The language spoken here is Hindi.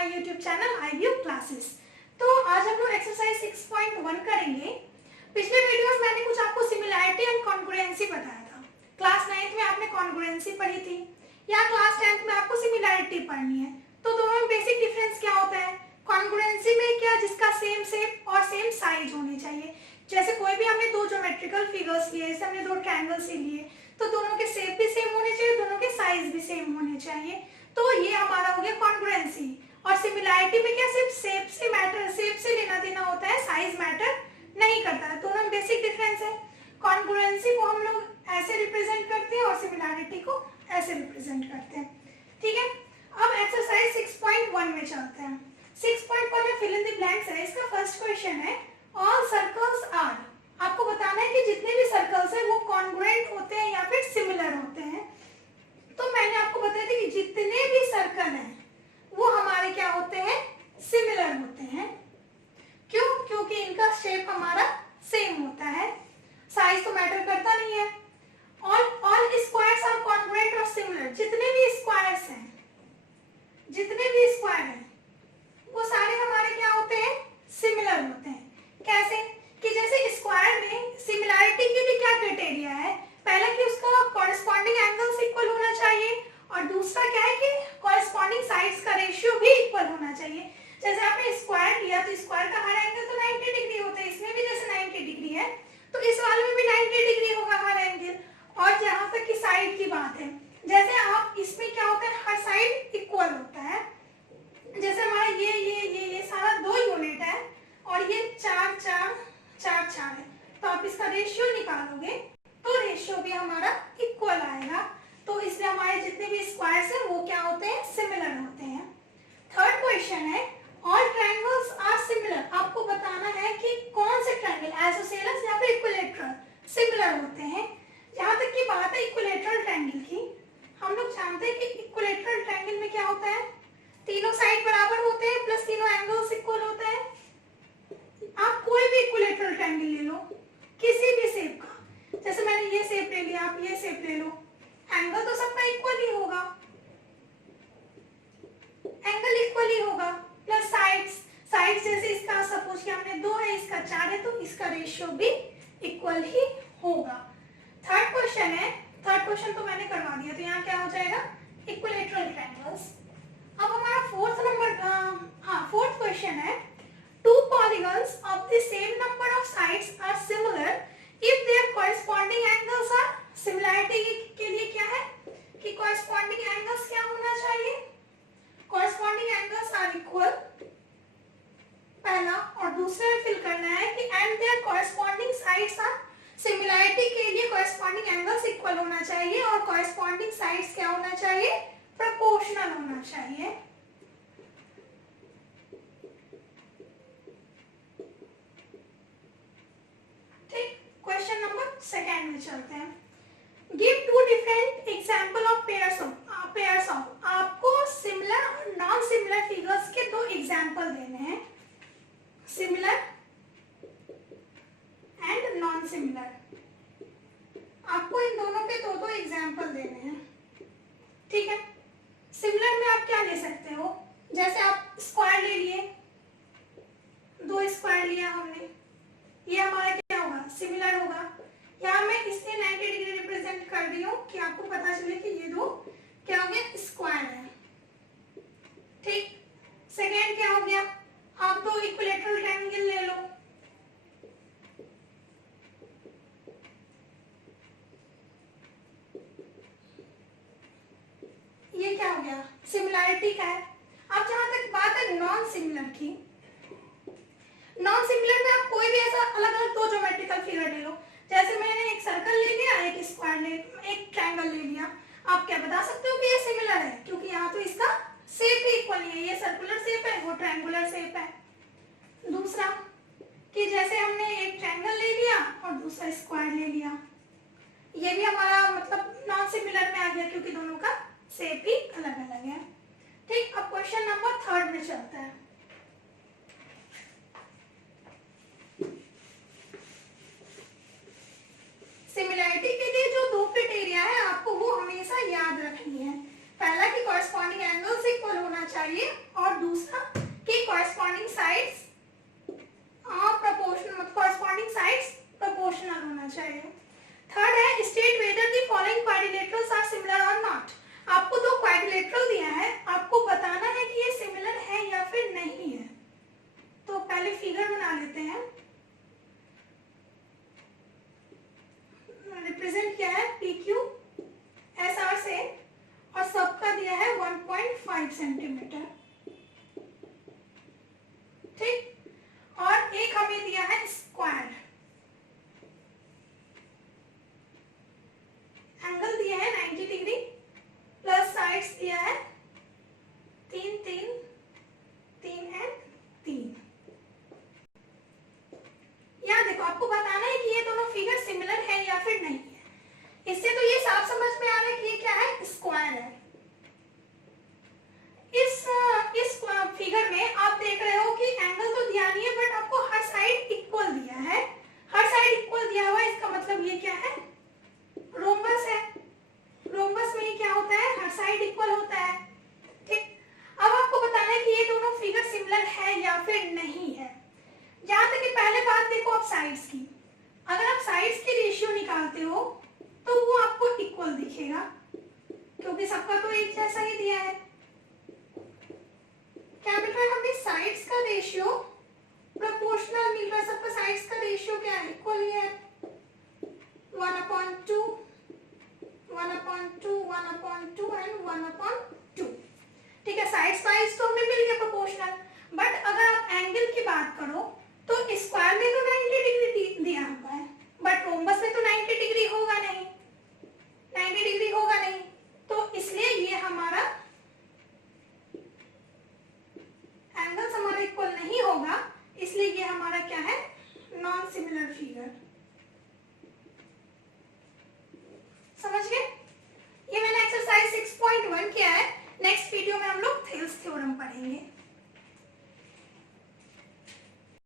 My YouTube channel iView classes. तो आज हम लोग एक्सरसाइज 6.1 करेंगे। पिछले वीडियो में मैंने कुछ आपको सिमिलैरिटी एंड कॉन्ग्रुएंसी बताया था। क्लास 9th में आपने कॉन्ग्रुएंसी पढ़ी थी या क्लास 10th में आपको सिमिलैरिटी पढ़नी है। तो दोनों में बेसिक डिफरेंस क्या होता है? कॉन्ग्रुएंसी में क्या, जिसका सेम शेप और सेम साइज होनी चाहिए। जैसे कोई भी हमने दो ज्योमेट्रिकल फिगर्स लिए, जैसे हमने दो ट्रायंगल्स ही लिए, तो दोनों के शेप भी सेम होने चाहिए, दोनों के साइज भी सेम होने चाहिए। तो ये हमारा हो गया कॉन्ग्रुएंसी। और सिमिलैरिटी में क्या, सिर्फ शेप से लेना देना होता है, साइज मैटर नहीं करता है। दोनों में बेसिक डिफरेंस है। कॉन्ग्रुएंसी को हम लोग ऐसे रिप्रेजेंट करते हैं और सिमिलैरिटी को ऐसे रिप्रेजेंट करते हैं। ठीक है, अब एक्सरसाइज 6.1 में चलते हैं। 6.1 में फिल इन द ब्लैंक्स है। इसका फर्स्ट क्वेश्चन है ऑल सर्कल्स आर। आपको बताना है कि जितने भी सर्कल्स हैं वो कॉन्ग्रुएंट होते हैं या फिर सिमिलर होते हैं। तो मैंने आपको बताया था कि जितने भी सर्कल हैं वो हमारे क्या होते हैं, सिमिलर होते हैं। क्यों? क्योंकि इनका शेप हमारा सेम होता है, साइज तो मैटर करता नहीं है। ऑल स्क्वायर्स आर कॉन्ग्रुएंट और सिमिलर। जितने भी स्क्वायर हैं वो सारे हमारे क्या होते हैं, सिमिलर होते हैं। कैसे? कि जैसे स्क्वायर में सिमिलैरिटी के लिए क्या क्राइटेरिया है? पहला कि उसका कॉरेस्पॉन्डिंग एंगल्स इक्वल होना चाहिए, और दूसरा क्या है कि कॉरेस्पॉन्डिंग साइड्स का रेशियो भी इक्वल होना चाहिए। जैसे आपने स्क्वायर लिया तो स्क्वायर का हर एंगल तो 90 डिग्री होता है। इसमें भी जैसे 90 डिग्री है तो इस वाले में भी 90 डिग्री होगा हर एंगल। और जहां तक कि साइड की बात है, जैसे आप इसमें क्या होता है, हर साइड इक्वल होता है। जैसे हमारा ये सारा 2 यूनिट है और ये 4 4 4 4 है, तो आप इसका रेशियो निकालोगे तो रेशियो भी हमारा इक्वल आएगा। तो इसलिए हमारे जितने भी स्क्वायर्स हैं वो क्या होते हैं, सिमिलर होते हैं। थर्ड क्वेश्चन है ऑल ट्रायंगल्स आर सिमिलर। आपको बताना है कि कौन से ट्रायंगल, आइसोसेलेस या फिर इक्विलैटरल, सिमिलर होते हैं। जहां तक की बात है इक्विलैटरल ट्रायंगल की, हम लोग जानते हैं कि इक्विलैटरल ट्रायंगल में क्या होता है, तीनों साइड बराबर होते हैं प्लस तीनों एंगल्स इक्वल होते हैं। आप कोई भी इक्विलैटरल ट्रायंगल ले लो, किसी भी शेप का, जैसे मैंने ये शेप ले लिया, आप ये शेप ले लो, एंगल तो सबका इक्वल ही होगा, प्लस साइड्स जैसे इसका सपोज कि हमने 2 है, इसका 4 है, तो इसका रेशियो भी इक्वल ही होगा। थर्ड क्वेश्चन तो मैंने करवा दिया, तो यहाँ क्या हो जाएगा, इक्विलैटरल ट्रायंगल्स। अब हमारा फोर्थ क्वेश्चन है two polygons of the same number of sides are similar if their corresponding angles are. Similarity के लिए क्या है कि कॉरेस्पॉन्डिंग एंगल्स क्या होना चाहिए, कॉरेस्पॉन्डिंग एंगल्स आर इक्वल, पहला। और दूसरा फिल करना है कि and their corresponding sides are. Similarity के लिए कॉरेस्पॉन्डिंग एंगल्स इक्वल होना चाहिए और कॉरेस्पॉन्डिंग साइड्स क्या होना चाहिए, प्रोपोर्शनल होना चाहिए। ठीक, क्वेश्चन नंबर 2 में चलते हैं। Give 2 different example of pairs of. आपको सिमिलर और नॉन सिमिलर फिगर्स के 2 एग्जांपल देने हैं, सिमिलर एंड नॉन सिमिलर। आपको इन दोनों के 2 एग्जांपल देने हैं। ठीक है, सिमिलर में आप क्या ले सकते हो, जैसे आप स्क्वायर ले लिए, 2 स्क्वायर लिया हमने, ये हमारा क्या होगा, सिमिलर होगा। यहाँ मैं इससे 90 डिग्री रिप्रेजेंट कर रही हूँ कि आपको पता चले कि ये 2 क्या हो गया, स्क्वायर है। ठीक, सेकेंड क्या हो गया, आप 2 इक्विलैटरल ट्रायंगल ले लो, ये क्या हो गया, सिमिलैरिटी का है। अब जहां तक बात है नॉन सिमिलर की, नॉन सिमिलर में आप कोई भी ऐसा अलग अलग 2 ज्योमेट्रिकल फिगर ले लो। जैसे मैंने एक सर्कल ले लिया, एक स्क्वायर एक ट्रायंगल ले लिया, आप क्या बता सकते हो कि ये सिमिलर है, क्योंकि यहाँ तो इसका शेप ही इक्वल है, ये सर्कुलर शेप है, वो ट्रायंगुलर शेप है। दूसरा कि जैसे हमने एक ट्रायंगल ले लिया और दूसरा स्क्वायर ले लिया, ये भी हमारा मतलब नॉन सिमिलर में आ गया, क्योंकि दोनों का शेप ही अलग अलग है। ठीक, अब क्वेश्चन नंबर 3 में चलता है। सिमिलैरिटी के लिए जो 2 क्राइटेरिया है आपको वो हमेशा याद रखनी है। पहला कि कॉरेस्पॉन्डिंग एंगल्स इक्वल होना चाहिए, और दूसरा कि कॉरेस्पॉन्डिंग साइड्स प्रोपोर्शनल, मतलब कॉरेस्पॉन्डिंग साइड्स प्रोपोर्शनल होना चाहिए। थर्ड है state whether the following quadrilaterals are similar और नॉट। आपको दो क्वाड्रिलेटरल दिया है, आपको बताना है कि ये सिमिलर है या फिर नहीं है। तो पहले फिगर बना लेते हैं। रिप्रेजेंट किया है PQ SR से और सबका दिया है 1.5 सेंटीमीटर, ठीक। और एक हमें दिया है स्क्वायर, एंगल दिया है 90 डिग्री प्लस साइड्स दिया है 3 3 3 एंड 3। यहाँ देखो आपको बताना है कि ये दोनों फिगर सिमिलर है या फिर नहीं है। इससे तो ये साफ समझ में आ रहा है कि ये क्या है, स्क्वायर है। इस फिगर में आप देख रहे हो कि एंगल तो दिया नहीं है बट आपको हर साइड इक्वल दिया है। हर साइड इक्वल दिया हुआ है, इसका मतलब ये क्या है, रोम्बस है। रोम्बस में क्या होता है, हर साइड इक्वल होता है, ठीक। अब आपको बताना है कि ये दोनों फिगर सिमिलर है या फिर नहीं है। जहां तक कि पहले बात देखो आप साइड्स की, अगर आप साइड्स की रेशियो निकालते हो तो वो आपको इक्वल दिखेगा क्योंकि सबका तो एक जैसा ही दिया है। क्या मिल रहा है हमें, साइड्स का रेशियो प्रोपोर्शनल मिल रहा है। सबका साइड्स का रेशियो क्या है, इक्वल ही है, 1/2 1/2 1/2 एंड 1/2, ठीक है। साइड्स वाइज तो हमें मिल गया प्रोपोर्शनल। बट अगर आप एंगल की बात करो तो स्क्वायर में तो 90 डिग्री दिया हुआ है बट रोम्बस में तो 90 डिग्री होगा नहीं, 90 डिग्री होगा नहीं, तो इसलिए ये हमारा एंगल्स हमारा इक्वल नहीं होगा, इसलिए ये हमारा क्या है, नॉन सिमिलर फिगर।